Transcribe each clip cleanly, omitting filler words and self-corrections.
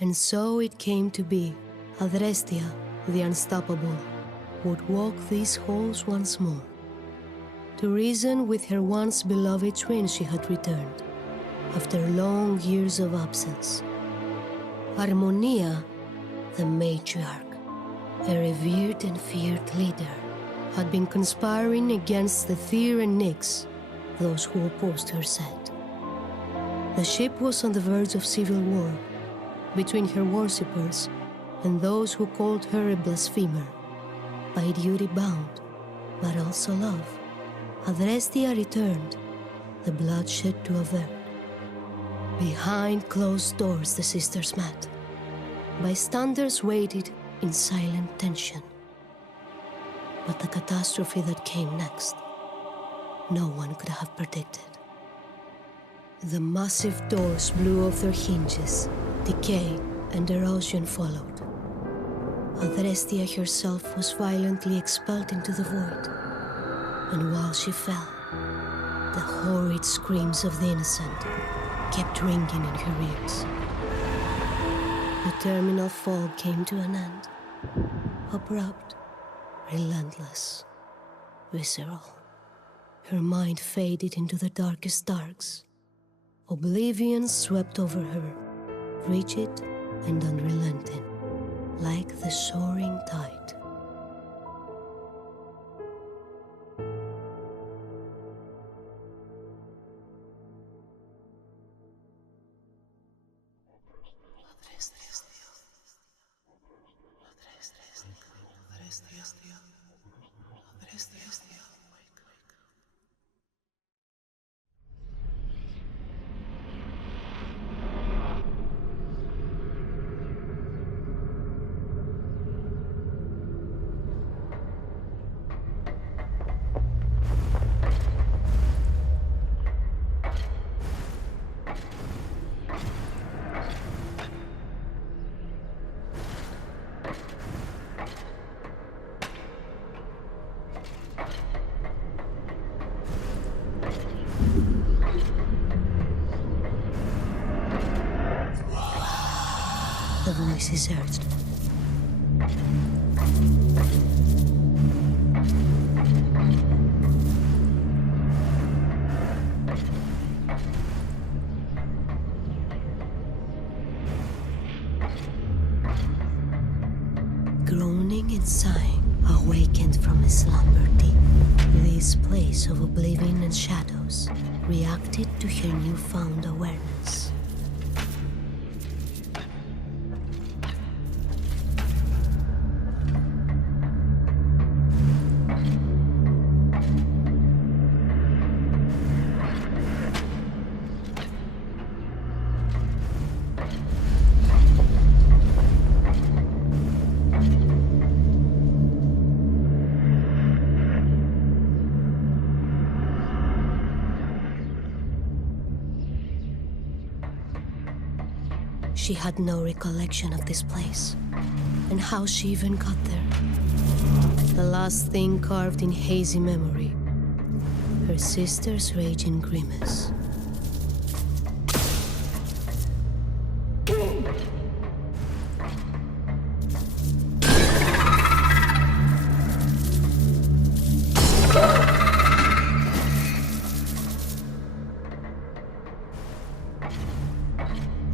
And so it came to be. Adrestia, the unstoppable, would walk these halls once more. To reason with her once beloved twin she had returned, after long years of absence. Harmonia, the matriarch, a revered and feared leader, had been conspiring against the Tyr and Nyx, those who opposed her set. The ship was on the verge of civil war, between her worshippers and those who called her a blasphemer, by duty bound, but also love. Adrestia returned, the bloodshed to avert. Behind closed doors the sisters met. Bystanders waited in silent tension. But the catastrophe that came next, no one could have predicted. The massive doors blew off their hinges. Decay and erosion followed. Adrestia herself was violently expelled into the void. And while she fell, the horrid screams of the innocent kept ringing in her ears. The terminal fall came to an end. Abrupt, relentless, visceral. Her mind faded into the darkest darks. Oblivion swept over her, rigid and unrelenting, like the soaring tide. The voices urged. Groaning and sighing, awakened from a slumber deep, this place of oblivion and shadows reacted to her newfound awareness. She had no recollection of this place, and how she even got there. The last thing carved in hazy memory, her sister's raging grimace.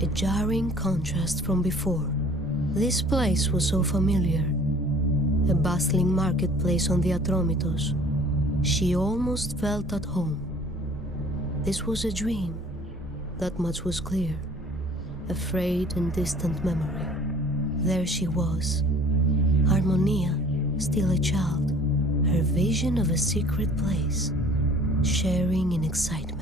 A jarring contrast from before. This place was so familiar. A bustling marketplace on the Atromitos. She almost felt at home. This was a dream. That much was clear. A frayed and distant memory. There she was. Harmonia, still a child. Her vision of a secret place. Sharing in excitement.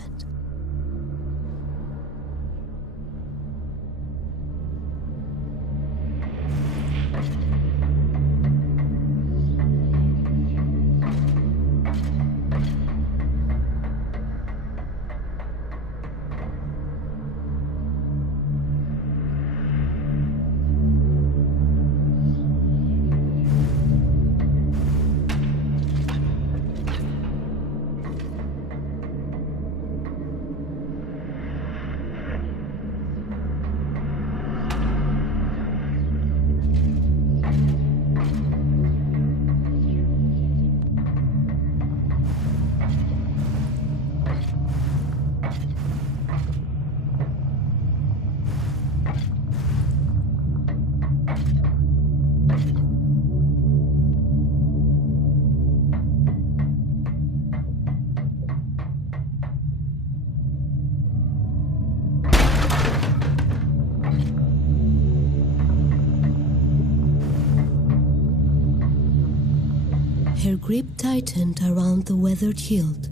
Her grip tightened around the weathered hilt.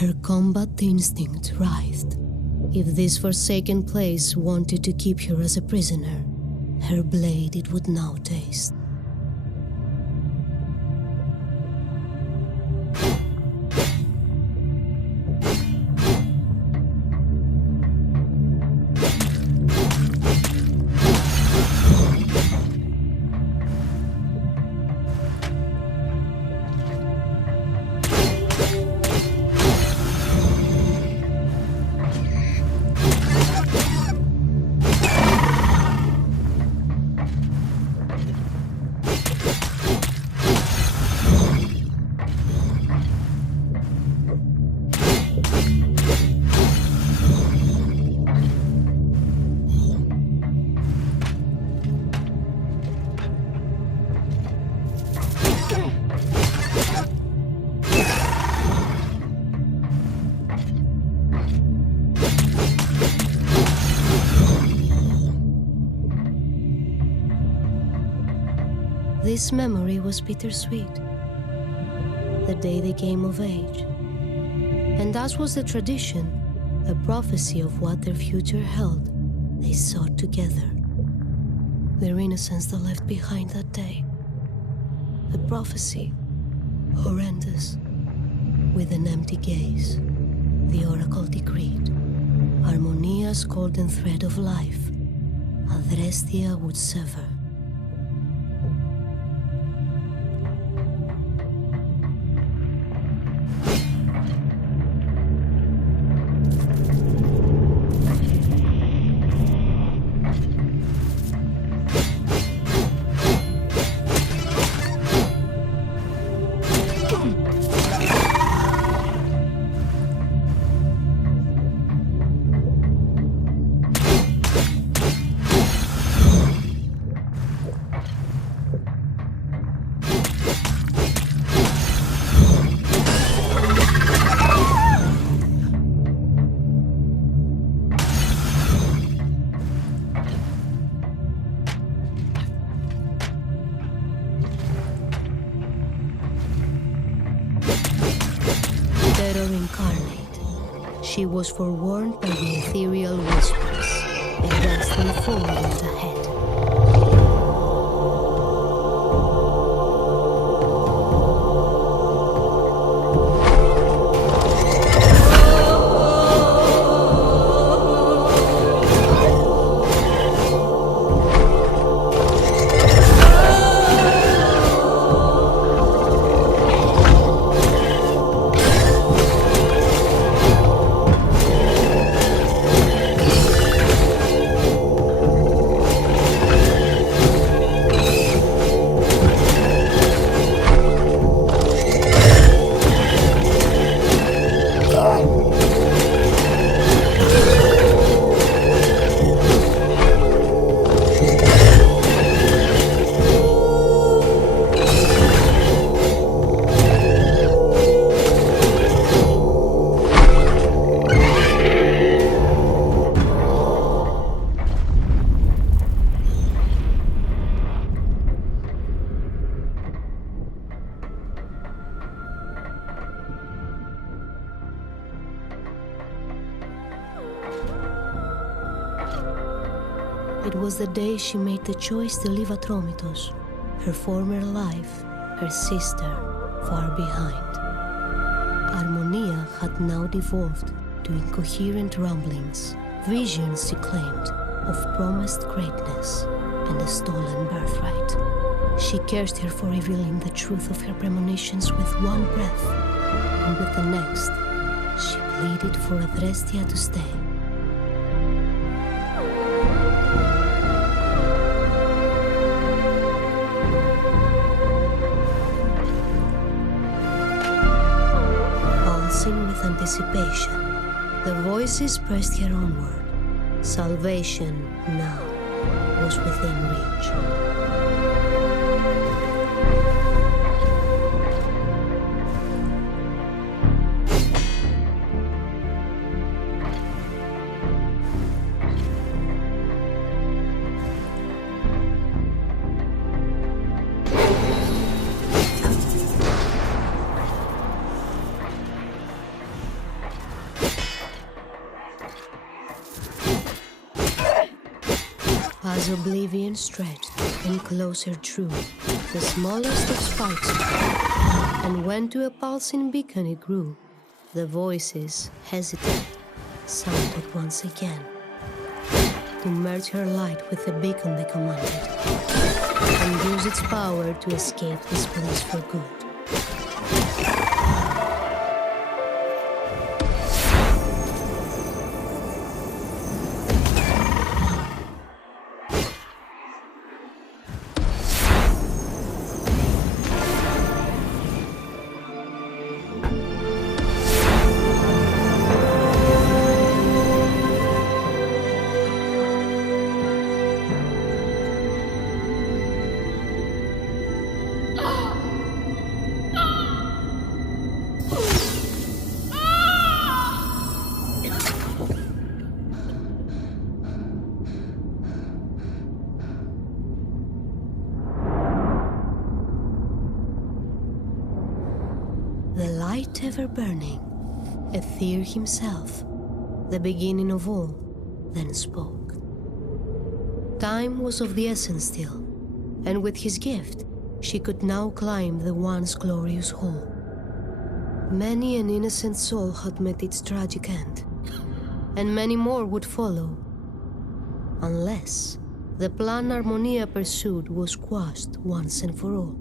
Her combat instinct writhed. If this forsaken place wanted to keep her as a prisoner, her blade it would now taste. This memory was bittersweet. The day they came of age. And as was the tradition, a prophecy of what their future held, they sought together. Their innocence they left behind that day. A prophecy, horrendous. With an empty gaze, the oracle decreed, Harmonia's golden thread of life, Adrestia would sever. Incarnate, she was forewarned by the ethereal whispers, a ghastly foe went ahead. It was the day she made the choice to leave Atromitos, her former life, her sister, far behind. Harmonia had now devolved to incoherent rumblings, visions she claimed of promised greatness and a stolen birthright. She cursed her for revealing the truth of her premonitions with one breath, and with the next, she pleaded for Adrestia to stay. Pulsing with anticipation, the voices pressed her onward. Salvation now was within reach. As oblivion stretched and closer drew, the smallest of sparks appeared, and when to a pulsing beacon it grew, the voices, hesitant, sounded once again. To merge her light with the beacon they commanded, and use its power to escape this place for good. The light ever burning, Aether himself, the beginning of all, then spoke. Time was of the essence still, and with his gift, she could now climb the once glorious hall. Many an innocent soul had met its tragic end, and many more would follow, unless the plan Harmonia pursued was quashed once and for all.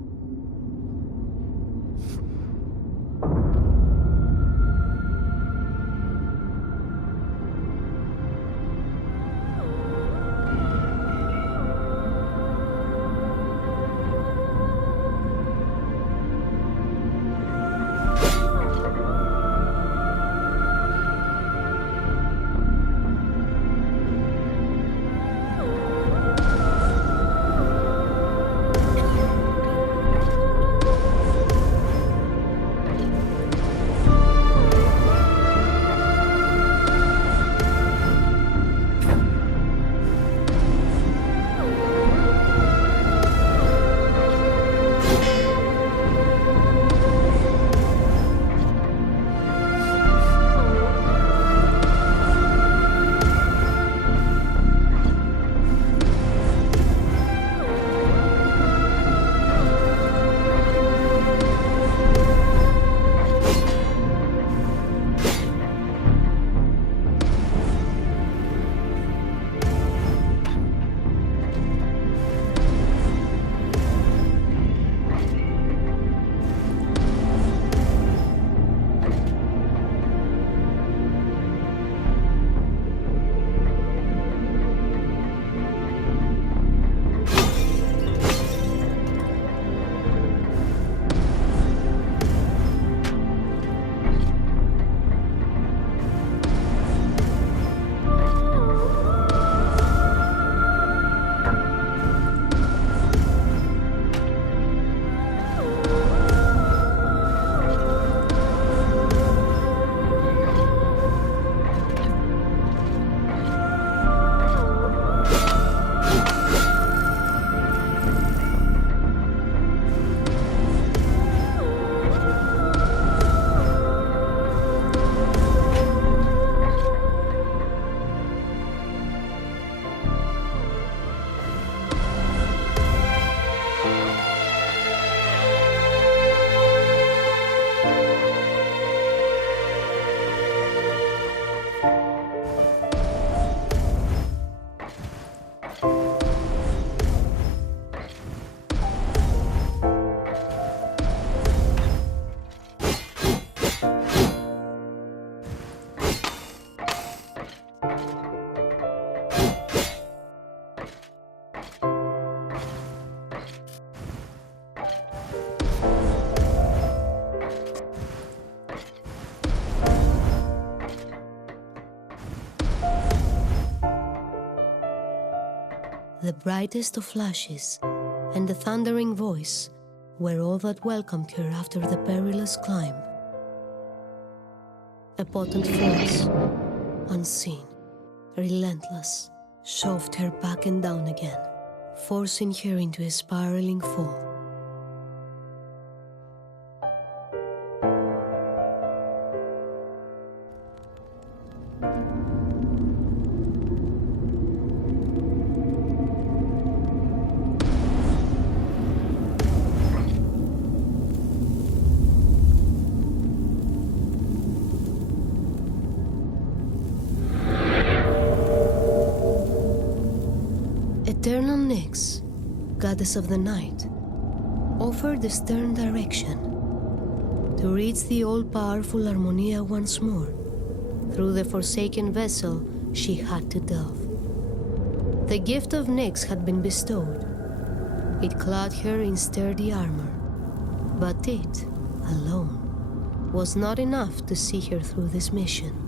The brightest of flashes and the thundering voice were all that welcomed her after the perilous climb. A potent force, unseen, relentless, shoved her back and down again, forcing her into a spiraling fall. Nyx, goddess of the night, offered a stern direction to reach the all-powerful Harmonia once more through the forsaken vessel she had to delve. The gift of Nyx had been bestowed. It clad her in sturdy armor, but it, alone, was not enough to see her through this mission.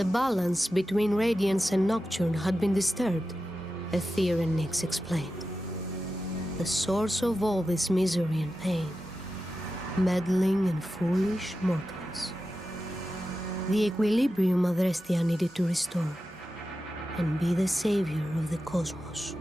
The balance between Radiance and Nocturne had been disturbed, Aether and Nyx explained. The source of all this misery and pain, meddling and foolish mortals. The equilibrium Adrestia needed to restore and be the savior of the cosmos.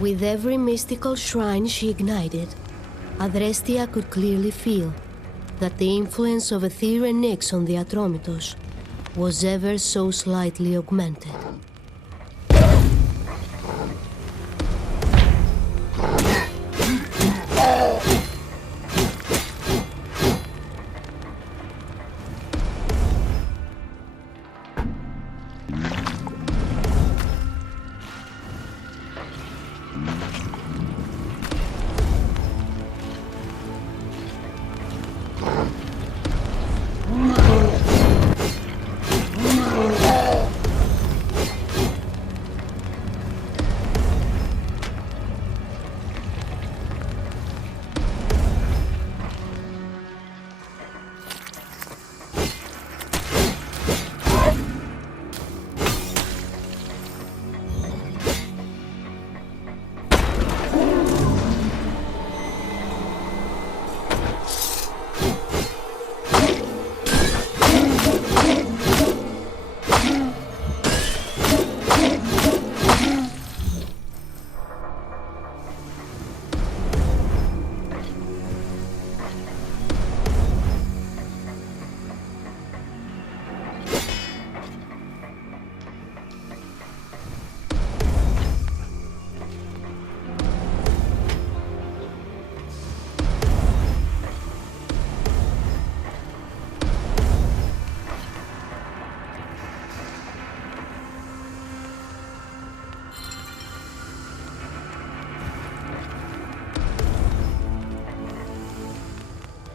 With every mystical shrine she ignited, Adrestia could clearly feel that the influence of Aether and Nyx on the Atromitos was ever so slightly augmented.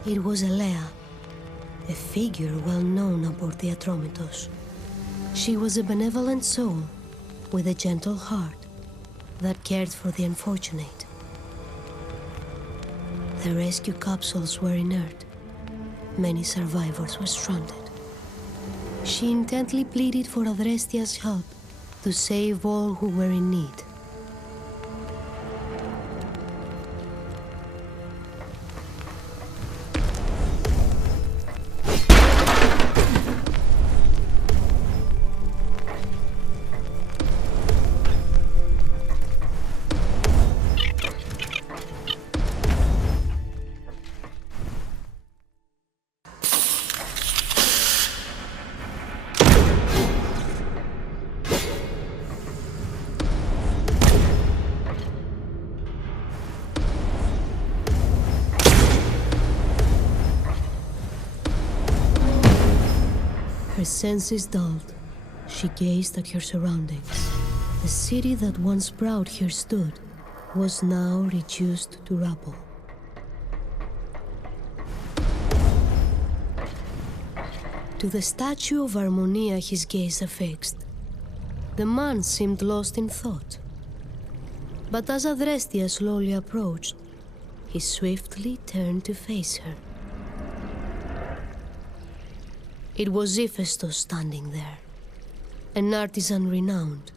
It was Elea, a figure well known aboard the Atromitos. She was a benevolent soul with a gentle heart that cared for the unfortunate. The rescue capsules were inert. Many survivors were stranded. She intently pleaded for Adrestia's help to save all who were in need. Her senses dulled. She gazed at her surroundings. The city that once proud here stood was now reduced to rubble. To the statue of Harmonia his gaze affixed. The man seemed lost in thought. But as Adrestia slowly approached, he swiftly turned to face her. It was Hephaestus standing there, an artisan renowned.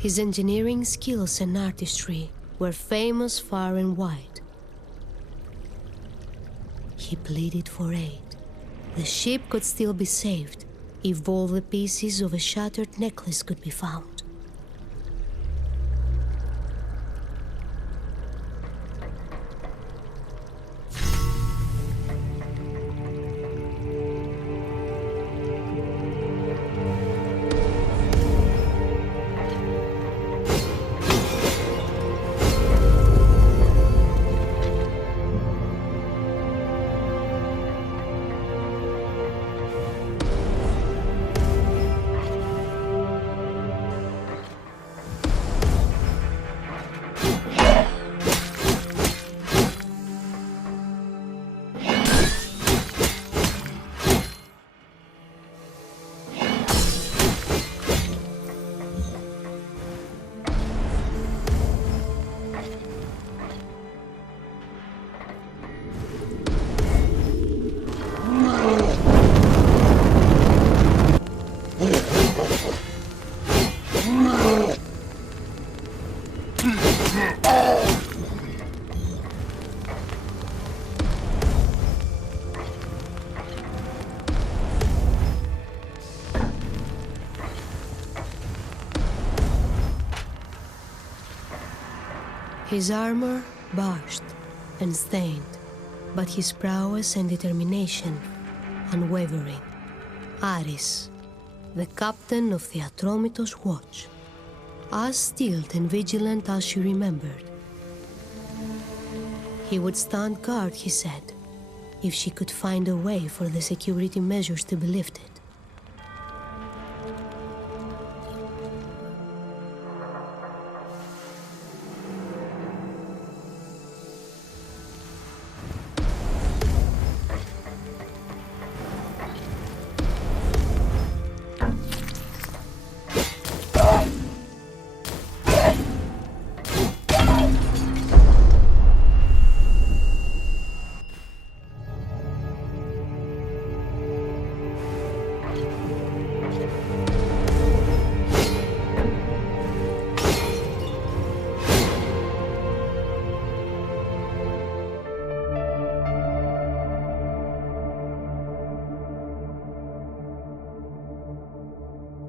His engineering skills and artistry were famous far and wide. He pleaded for aid. The ship could still be saved if all the pieces of a shattered necklace could be found. His armor barched and stained, but his prowess and determination unwavering. Aris, the captain of the Atromitos Watch, as stealth and vigilant as she remembered. He would stand guard, he said, if she could find a way for the security measures to be lifted.